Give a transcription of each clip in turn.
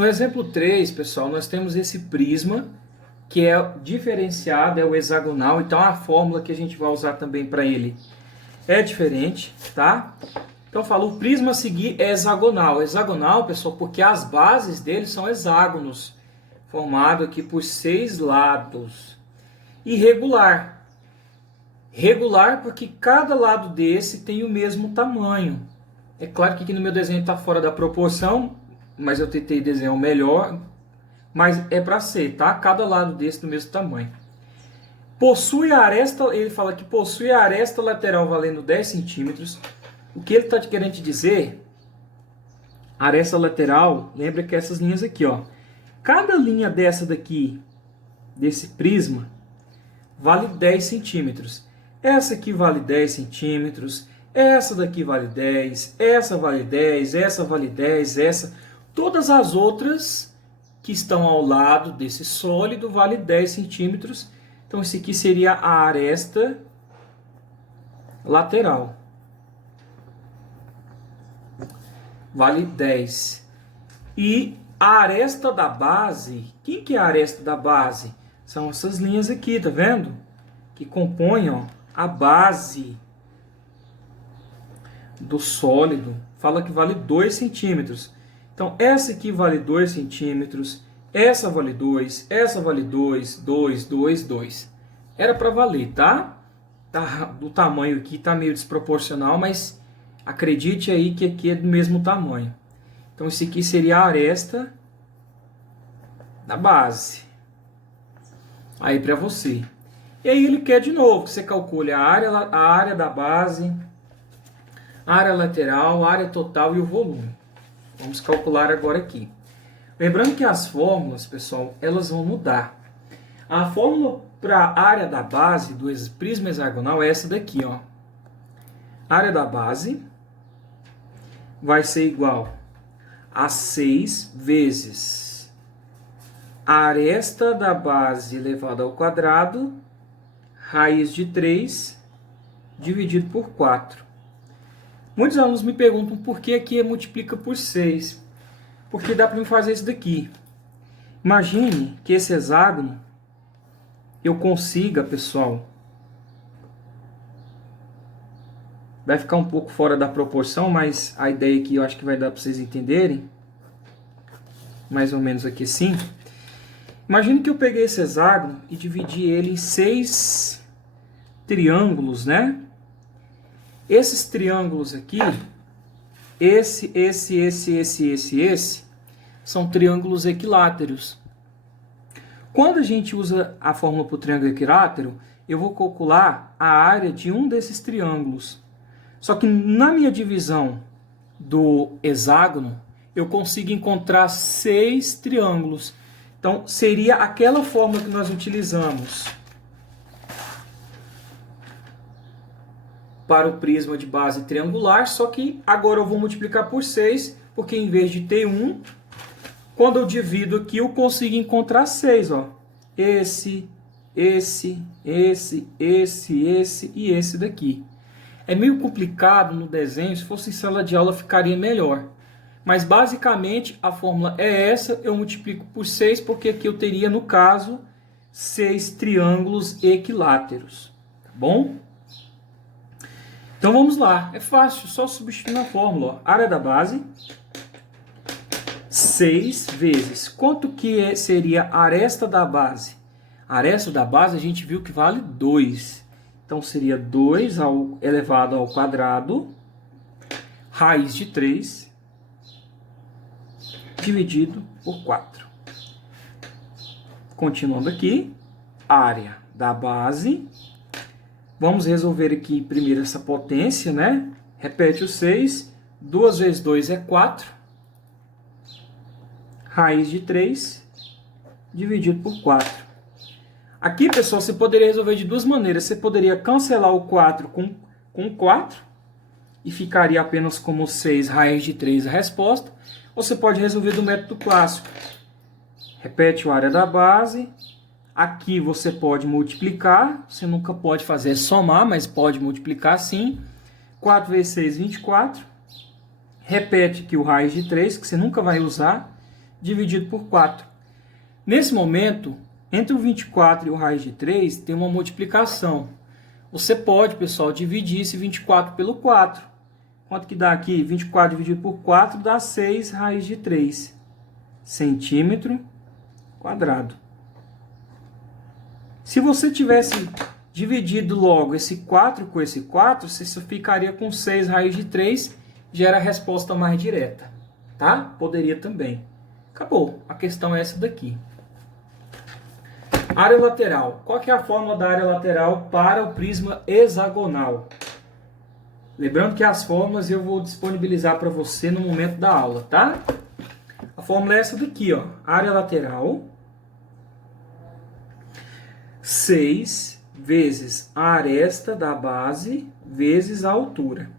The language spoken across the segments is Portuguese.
No exemplo 3, pessoal, nós temos esse prisma que é diferenciado, é o hexagonal. Então a fórmula que a gente vai usar também para ele é diferente, tá? Então falo, o prisma a seguir é hexagonal. Hexagonal, pessoal, porque as bases dele são hexágonos, formado aqui por 6 lados. Irregular. Regular porque cada lado desse tem o mesmo tamanho. É claro que aqui no meu desenho está fora da proporção, mas eu tentei desenhar o melhor. Mas é para ser, tá? Cada lado desse do mesmo tamanho. Possui a aresta, ele fala que possui a aresta lateral valendo 10 centímetros. O que ele está querendo te dizer? Aresta lateral, lembra que essas linhas aqui, ó. Cada linha dessa daqui, desse prisma, vale 10 centímetros. Essa aqui vale 10 centímetros. Essa daqui vale 10. Essa vale 10. Essa vale 10. Essa. Todas as outras que estão ao lado desse sólido vale 10 centímetros. Então, esse aqui seria a aresta lateral. Vale 10. E a aresta da base, quem que é a aresta da base? São essas linhas aqui, tá vendo? Que compõem, ó, a base do sólido. Fala que vale 2 centímetros. Então, essa aqui vale 2 centímetros, essa vale 2, essa vale 2, 2, 2, 2. Era para valer, tá? Do tamanho aqui tá meio desproporcional, mas acredite aí que aqui é do mesmo tamanho. Então, esse aqui seria a aresta da base. Aí para você. E aí ele quer de novo que você calcule a área da base, a área lateral, a área total e o volume. Vamos calcular agora aqui. Lembrando que as fórmulas, pessoal, elas vão mudar. A fórmula para a área da base do prisma hexagonal é essa daqui, ó. A área da base vai ser igual a 6 vezes a aresta da base elevado ao quadrado, raiz de 3, dividido por 4. Muitos alunos me perguntam por que aqui multiplica por 6. Porque dá para me fazer isso daqui. Imagine que esse hexágono eu consiga, pessoal. Vai ficar um pouco fora da proporção, mas a ideia aqui eu acho que vai dar para vocês entenderem. Mais ou menos aqui assim. Imagine que eu peguei esse hexágono e dividi ele em 6 triângulos, né? Esses triângulos aqui, esse, são triângulos equiláteros. Quando a gente usa a fórmula para o triângulo equilátero, eu vou calcular a área de um desses triângulos. Só que na minha divisão do hexágono, eu consigo encontrar 6 triângulos. Então, seria aquela fórmula que nós utilizamos para o prisma de base triangular, só que agora eu vou multiplicar por 6, porque em vez de ter 1, quando eu divido aqui, eu consigo encontrar 6. Ó. Esse e esse daqui. É meio complicado no desenho, se fosse em sala de aula ficaria melhor. Mas basicamente a fórmula é essa, eu multiplico por 6, porque aqui eu teria, no caso, 6 triângulos equiláteros. Tá bom? Então vamos lá, é fácil, só substituir na fórmula. Ó. Área da base, 6 vezes. Quanto que seria a aresta da base? A aresta da base a gente viu que vale 2. Então seria 2 elevado ao quadrado, raiz de 3, dividido por 4. Continuando aqui, área da base. Vamos resolver aqui primeiro essa potência, né? Repete o 6. 2 vezes 2 é 4. Raiz de 3 dividido por 4. Aqui, pessoal, você poderia resolver de duas maneiras. Você poderia cancelar o 4 com 4 e ficaria apenas como 6 raiz de 3 a resposta. Ou você pode resolver do método clássico. Repete a área da base. Aqui você pode multiplicar, você nunca pode fazer somar, mas pode multiplicar sim. 4 vezes 6, 24. Repete aqui o raiz de 3, que você nunca vai usar. dividido por 4. Nesse momento, entre o 24 e o raiz de 3, tem uma multiplicação. Você pode, pessoal, dividir esse 24 pelo 4. Quanto que dá aqui? 24 dividido por 4 dá 6 raiz de 3 centímetro quadrado. Se você tivesse dividido logo esse 4 com esse 4, você só ficaria com 6 raiz de 3, já era a resposta mais direta, tá? Poderia também. Acabou. A questão é essa daqui. Área lateral. Qual que é a fórmula da área lateral para o prisma hexagonal? Lembrando que as fórmulas eu vou disponibilizar para você no momento da aula, tá? A fórmula é essa daqui, ó. Área lateral 6 vezes a aresta da base vezes a altura.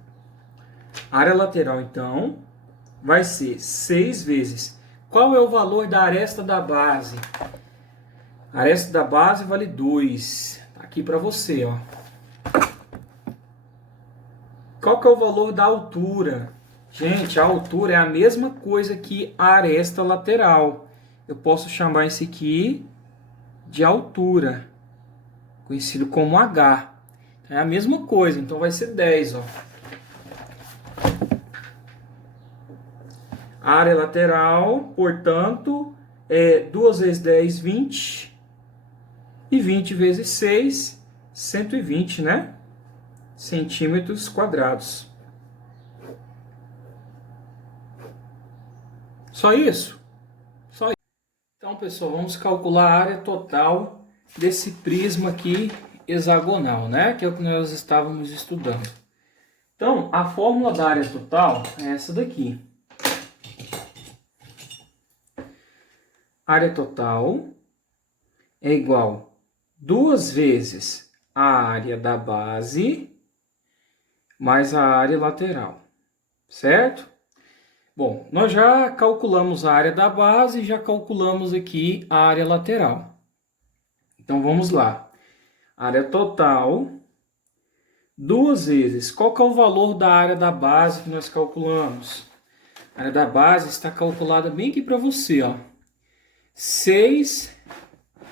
A área lateral, então, vai ser 6 vezes. Qual é o valor da aresta da base? A aresta da base vale 2. Tá aqui para você, ó. Qual que é o valor da altura? Gente, a altura é a mesma coisa que a aresta lateral. Eu posso chamar isso aqui de altura, conhecido como H. É a mesma coisa, então vai ser 10, ó. A área lateral, portanto, é 2 vezes 10, 20. E 20 vezes 6, 120, né? Centímetros quadrados. Só isso? Só isso. Então, pessoal, vamos calcular a área total desse prisma aqui hexagonal, né? Que é o que nós estávamos estudando. Então, a fórmula da área total é essa daqui. Área total é igual 2 vezes a área da base mais a área lateral, certo? Bom, nós já calculamos a área da base e já calculamos aqui a área lateral. Então, vamos lá. Área total, 2 vezes. Qual que é o valor da área da base que nós calculamos? A área da base está calculada bem aqui para você, ó. 6,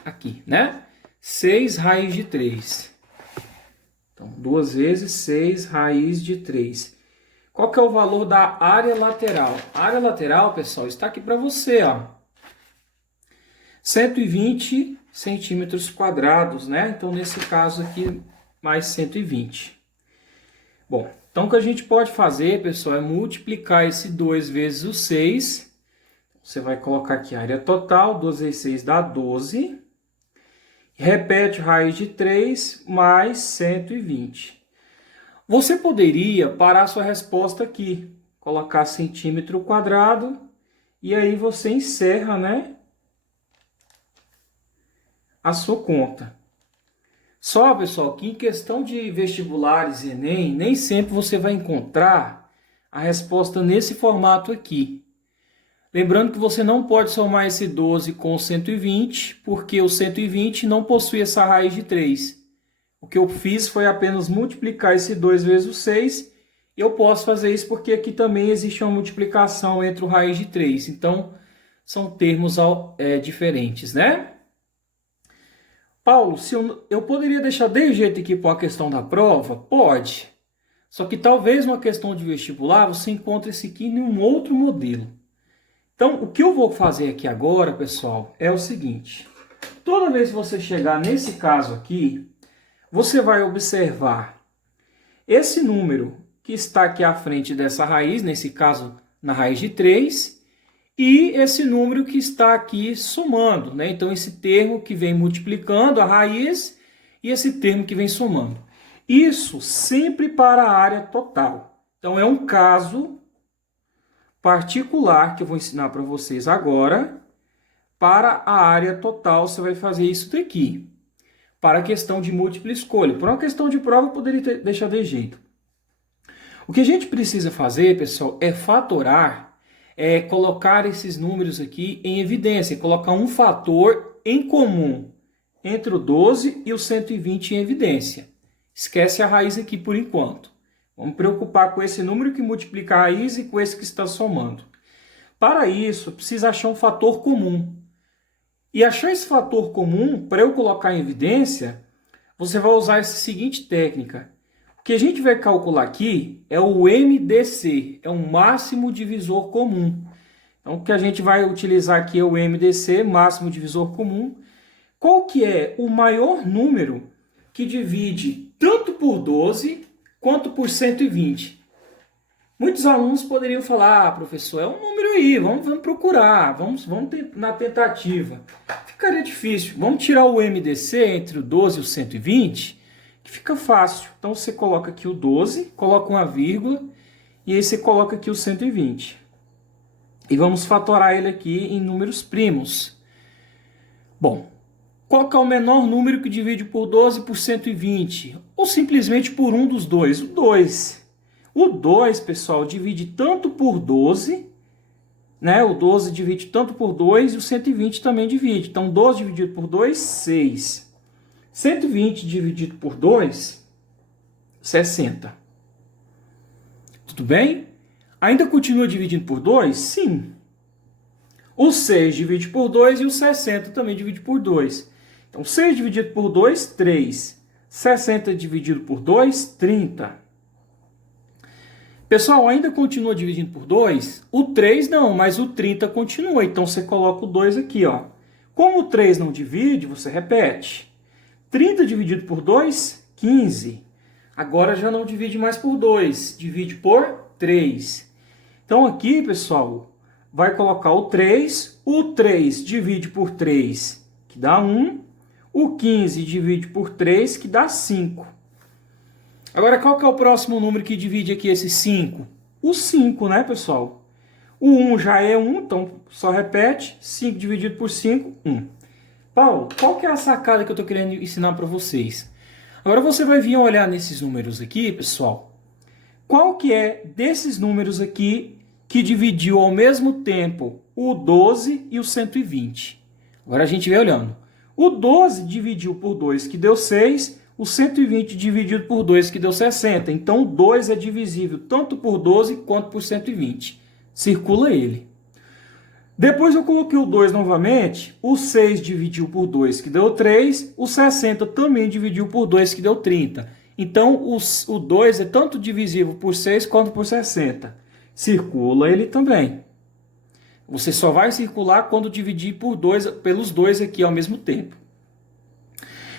aqui, né? 6 raiz de 3. Então, 2 vezes 6 raiz de 3. Qual que é o valor da área lateral? A área lateral, pessoal, está aqui para você, ó. 120 centímetros quadrados, né? Então, nesse caso aqui, mais 120. Bom, então o que a gente pode fazer, pessoal, é multiplicar esse 2 vezes o 6. Você vai colocar aqui a área total, 2 vezes 6 dá 12. Repete raiz de 3 mais 120. Você poderia parar sua resposta aqui, colocar centímetro quadrado, e aí você encerra, né, a sua conta. Só, pessoal, que em questão de vestibulares e Enem, nem sempre você vai encontrar a resposta nesse formato aqui. Lembrando que você não pode somar esse 12 com o 120, porque o 120 não possui essa raiz de 3. O que eu fiz foi apenas multiplicar esse 2 vezes o 6. E eu posso fazer isso porque aqui também existe uma multiplicação entre o raiz de 3. Então, são termos diferentes, né? Paulo, se eu poderia deixar de jeito aqui para a questão da prova? Pode. Só que talvez uma questão de vestibular você encontre esse aqui em um outro modelo. Então, o que eu vou fazer aqui agora, pessoal, é o seguinte. Toda vez que você chegar nesse caso aqui, você vai observar esse número que está aqui à frente dessa raiz, nesse caso na raiz de 3, e esse número que está aqui somando, né? Então, esse termo que vem multiplicando a raiz e esse termo que vem somando. Isso sempre para a área total. Então, é um caso particular que eu vou ensinar para vocês agora. Para a área total, você vai fazer isso daqui. Para a questão de múltipla escolha. Por uma questão de prova, eu poderia deixar de jeito. O que a gente precisa fazer, pessoal, é fatorar, colocar esses números aqui em evidência, colocar um fator em comum entre o 12 e o 120 em evidência. Esquece a raiz aqui por enquanto. Vamos preocupar com esse número que multiplica a raiz e com esse que está somando. Para isso, precisa achar um fator comum. E achar esse fator comum, para eu colocar em evidência, você vai usar essa seguinte técnica. O que a gente vai calcular aqui é o MDC, é o máximo divisor comum. Então, o que a gente vai utilizar aqui é o MDC, máximo divisor comum. Qual que é o maior número que divide tanto por 12 quanto por 120? Muitos alunos poderiam falar, professor, é um número aí, vamos procurar, vamos na tentativa. Ficaria difícil. Vamos tirar o MDC entre o 12 e o 120, que fica fácil. Então você coloca aqui o 12, coloca uma vírgula, e aí você coloca aqui o 120. E vamos fatorar ele aqui em números primos. Bom, qual que é o menor número que divide por 12 por 120? Ou simplesmente por um dos dois? O 2. O 2, pessoal, divide tanto por 12, né? O 12 divide tanto por 2 e o 120 também divide. Então, 12 dividido por 2, 6. 120 dividido por 2, 60. Tudo bem? Ainda continua dividindo por 2? Sim. O 6 divide por 2 e o 60 também divide por 2. Então, 6 dividido por 2, 3. 60 dividido por 2, 30. Pessoal, ainda continua dividindo por 2? O 3 não, mas o 30 continua. Então, você coloca o 2 aqui, ó. Como o 3 não divide, você repete. 30 dividido por 2, 15. Agora já não divide mais por 2, divide por 3. Então, aqui, pessoal, vai colocar o 3. O 3 divide por 3, que dá 1. O 15 divide por 3, que dá 5. Agora, qual que é o próximo número que divide aqui esse 5? O 5, né, pessoal? O 1 já é 1, então só repete. 5 dividido por 5, 1. Paulo, qual que é a sacada que eu estou querendo ensinar para vocês? Agora você vai vir olhar nesses números aqui, pessoal. Qual que é desses números aqui que dividiu ao mesmo tempo o 12 e o 120? Agora a gente vai olhando. O 12 dividiu por 2, que deu 6. O 120 dividido por 2, que deu 60. Então, o 2 é divisível tanto por 12 quanto por 120. Circula ele. Depois eu coloquei o 2 novamente. O 6 dividiu por 2, que deu 3. O 60 também dividiu por 2, que deu 30. Então, o 2 é tanto divisível por 6 quanto por 60. Circula ele também. Você só vai circular quando dividir pelos 2 aqui ao mesmo tempo.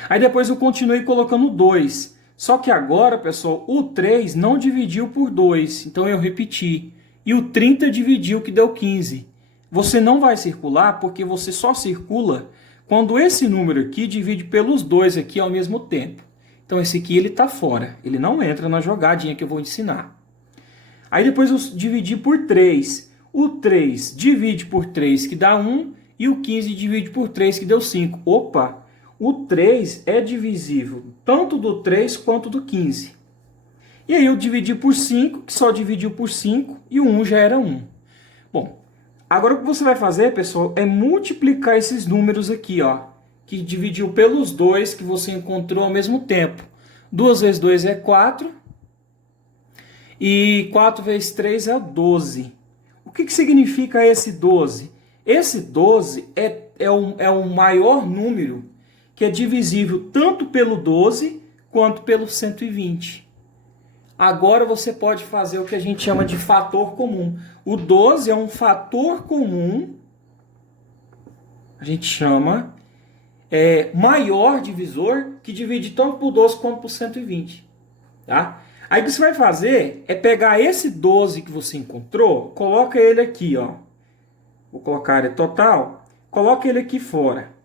Aí depois eu continuei colocando 2. Só que agora, pessoal, o 3 não dividiu por 2. Então eu repeti. E o 30 dividiu, que deu 15. Você não vai circular porque você só circula quando esse número aqui divide pelos 2 aqui ao mesmo tempo. Então esse aqui ele está fora. Ele não entra na jogadinha que eu vou ensinar. Aí depois eu dividi por 3. O 3 divide por 3, que dá 1. E o 15 divide por 3, que deu 5. Opa! O 3 é divisível tanto do 3 quanto do 15. E aí eu dividi por 5, que só dividiu por 5, e o 1 já era 1. Bom, agora o que você vai fazer, pessoal, é multiplicar esses números aqui, ó, que dividiu pelos 2 que você encontrou ao mesmo tempo. 2 vezes 2 é 4, e 4 vezes 3 é 12. O que significa esse 12? Esse 12 é o maior número que é divisível tanto pelo 12 quanto pelo 120. Agora você pode fazer o que a gente chama de fator comum. O 12 é um fator comum, a gente chama maior divisor, que divide tanto por 12 quanto por 120. Tá? Aí o que você vai fazer é pegar esse 12 que você encontrou, coloca ele aqui, ó. Vou colocar a área total, coloca ele aqui fora.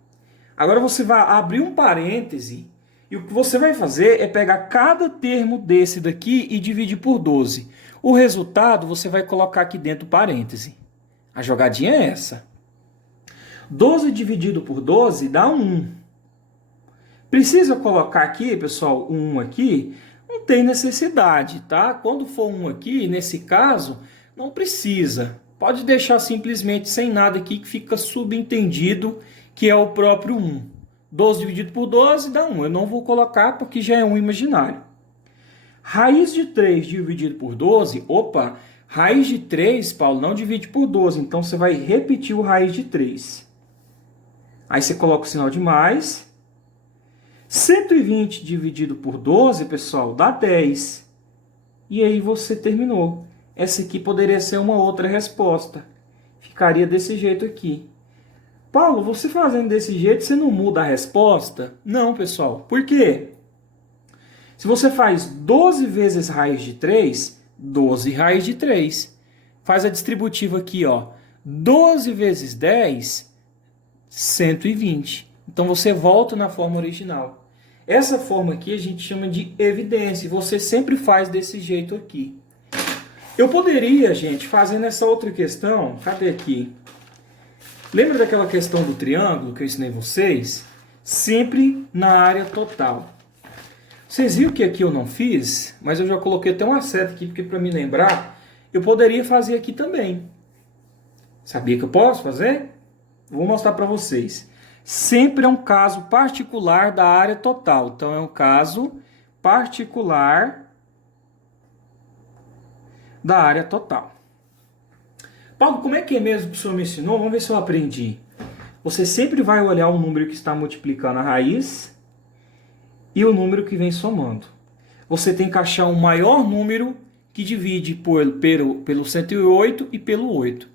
Agora você vai abrir um parêntese e o que você vai fazer é pegar cada termo desse daqui e dividir por 12. O resultado você vai colocar aqui dentro do parêntese. A jogadinha é essa. 12 dividido por 12 dá 1. Precisa colocar aqui, pessoal, um 1 aqui? Não tem necessidade, tá? Quando for 1 aqui, nesse caso, não precisa. Pode deixar simplesmente sem nada aqui que fica subentendido que é o próprio 1. 12 dividido por 12 dá 1. Eu não vou colocar porque já é um imaginário. Raiz de 3 dividido por 12, Raiz de 3, Paulo, não divide por 12. Então, você vai repetir o raiz de 3. Aí, você coloca o sinal de mais. 120 dividido por 12, pessoal, dá 10. E aí, você terminou. Essa aqui poderia ser uma outra resposta. Ficaria desse jeito aqui. Paulo, você fazendo desse jeito, você não muda a resposta? Não, pessoal. Por quê? Se você faz 12 vezes raiz de 3, 12 raiz de 3. Faz a distributiva aqui, ó. 12 vezes 10, 120. Então, você volta na forma original. Essa forma aqui a gente chama de evidência. Você sempre faz desse jeito aqui. Eu poderia, gente, fazer nessa outra questão. Cadê aqui? Lembra daquela questão do triângulo que eu ensinei vocês? Sempre na área total. Vocês viram que aqui eu não fiz, mas eu já coloquei até uma seta aqui, porque para me lembrar, eu poderia fazer aqui também. Sabia que eu posso fazer? Vou mostrar para vocês. Sempre é um caso particular da área total. Então, é um caso particular da área total. Paulo, como é que é mesmo que o senhor me ensinou? Vamos ver se eu aprendi. Você sempre vai olhar o número que está multiplicando a raiz e o número que vem somando. Você tem que achar um maior número que divide pelo 108 e pelo 8.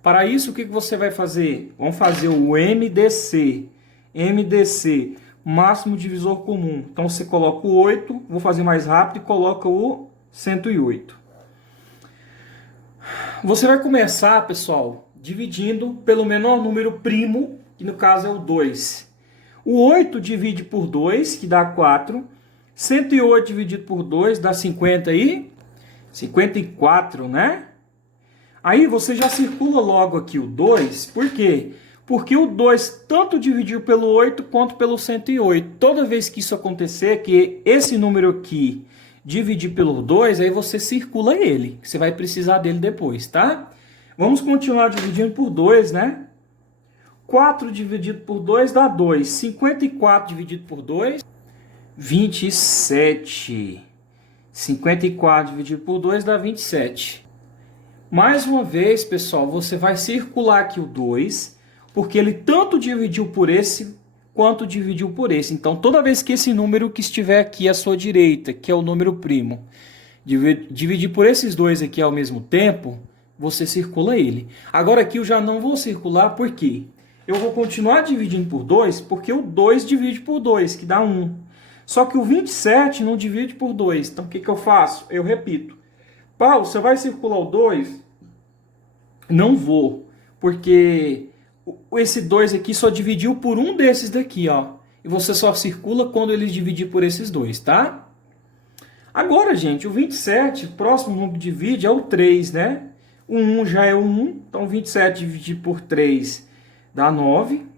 Para isso, o que você vai fazer? Vamos fazer o MDC. MDC, máximo divisor comum. Então, você coloca o 8, vou fazer mais rápido, e coloca o 108. Você vai começar, pessoal, dividindo pelo menor número primo, que no caso é o 2. O 8 divide por 2, que dá 4. 108 dividido por 2 dá 54, né? Aí você já circula logo aqui o 2. Por quê? Porque o 2 tanto dividiu pelo 8 quanto pelo 108. Toda vez que isso acontecer, que esse número aqui dividir pelo 2, aí você circula ele. Você vai precisar dele depois, tá? Vamos continuar dividindo por 2, né? 4 dividido por 2 dá 2. 54 dividido por 2, 27. 54 dividido por 2 dá 27. Mais uma vez, pessoal, você vai circular aqui o 2, porque ele tanto dividiu por esse, quanto dividiu por esse. Então, toda vez que esse número que estiver aqui à sua direita, que é o número primo, dividir por esses dois aqui ao mesmo tempo, você circula ele. Agora aqui eu já não vou circular, por quê? Eu vou continuar dividindo por 2, porque o 2 divide por 2, que dá 1. Só que o 27 não divide por 2. Então, o que eu faço? Eu repito. Paulo, você vai circular o 2? Não vou, porque esse 2 aqui só dividiu por um desses daqui, ó. E você só circula quando ele dividir por esses dois, tá? Agora, gente, o 27, o próximo número que divide é o 3, né? O 1 já é o 1, então 27 dividido por 3 dá 9.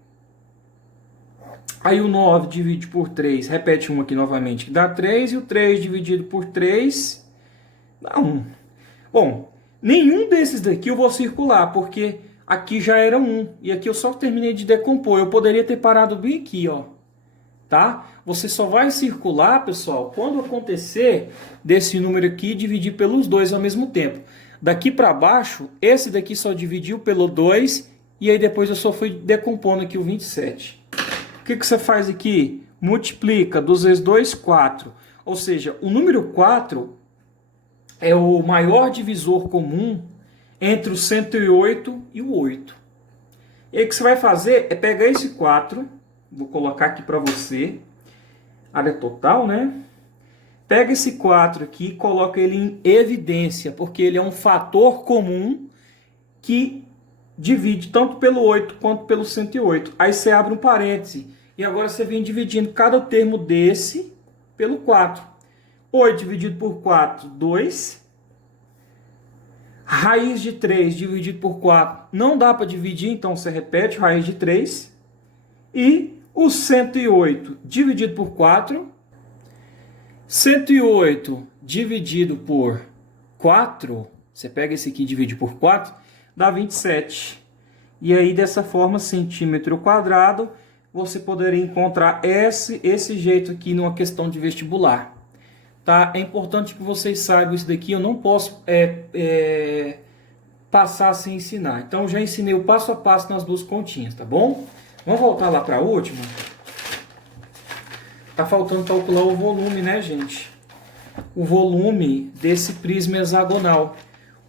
Aí o 9 divide por 3, repete 1 aqui novamente, que dá 3. E o 3 dividido por 3 dá 1. Bom, nenhum desses daqui eu vou circular, porque aqui já era 1. E aqui eu só terminei de decompor. Eu poderia ter parado bem aqui, ó. Tá? Você só vai circular, pessoal, quando acontecer desse número aqui dividir pelos dois ao mesmo tempo. Daqui para baixo, esse daqui só dividiu pelo 2. E aí depois eu só fui decompondo aqui o 27. O que você faz aqui? Multiplica 2 vezes 2, 4. Ou seja, o número 4 é o maior divisor comum entre o 108 e o 8. E aí o que você vai fazer é pegar esse 4, vou colocar aqui para você, área total, né? Pega esse 4 aqui e coloca ele em evidência, porque ele é um fator comum que divide tanto pelo 8 quanto pelo 108. Aí você abre um parêntese e agora você vem dividindo cada termo desse pelo 4. 8 dividido por 4, 2. Raiz de 3 dividido por 4 não dá para dividir, então você repete raiz de 3. E o 108 dividido por 4. 108 dividido por 4, você pega esse aqui e divide por 4, dá 27. E aí, dessa forma, centímetro quadrado, você poderia encontrar esse jeito aqui numa questão de vestibular. tá? É importante que vocês saibam isso daqui, eu não posso passar sem ensinar. Então, já ensinei o passo a passo nas duas continhas, tá bom? Vamos voltar lá para a última. Tá faltando calcular o volume, né, gente? O volume desse prisma hexagonal.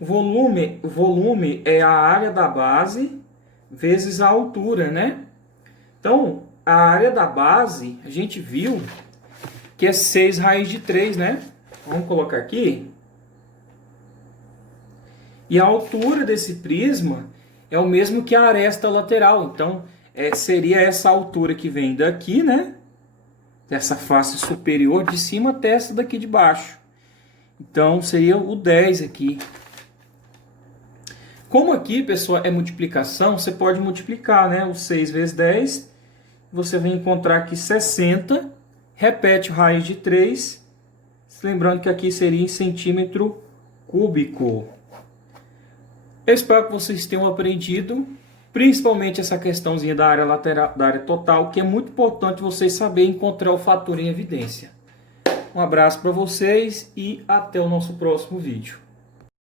O volume é a área da base vezes a altura, né? Então, a área da base, a gente viu que é 6 raiz de 3, né? Vamos colocar aqui. E a altura desse prisma é o mesmo que a aresta lateral. Então, seria essa altura que vem daqui, né? Dessa face superior de cima até essa daqui de baixo. Então, seria o 10 aqui. Como aqui, pessoal, é multiplicação, você pode multiplicar, né? O 6 vezes 10, você vai encontrar aqui 60, repete raiz de 3, lembrando que aqui seria em centímetro cúbico. Eu espero que vocês tenham aprendido, principalmente essa questãozinha da área lateral, da área total, que é muito importante vocês saberem encontrar o fator em evidência. Um abraço para vocês e até o nosso próximo vídeo.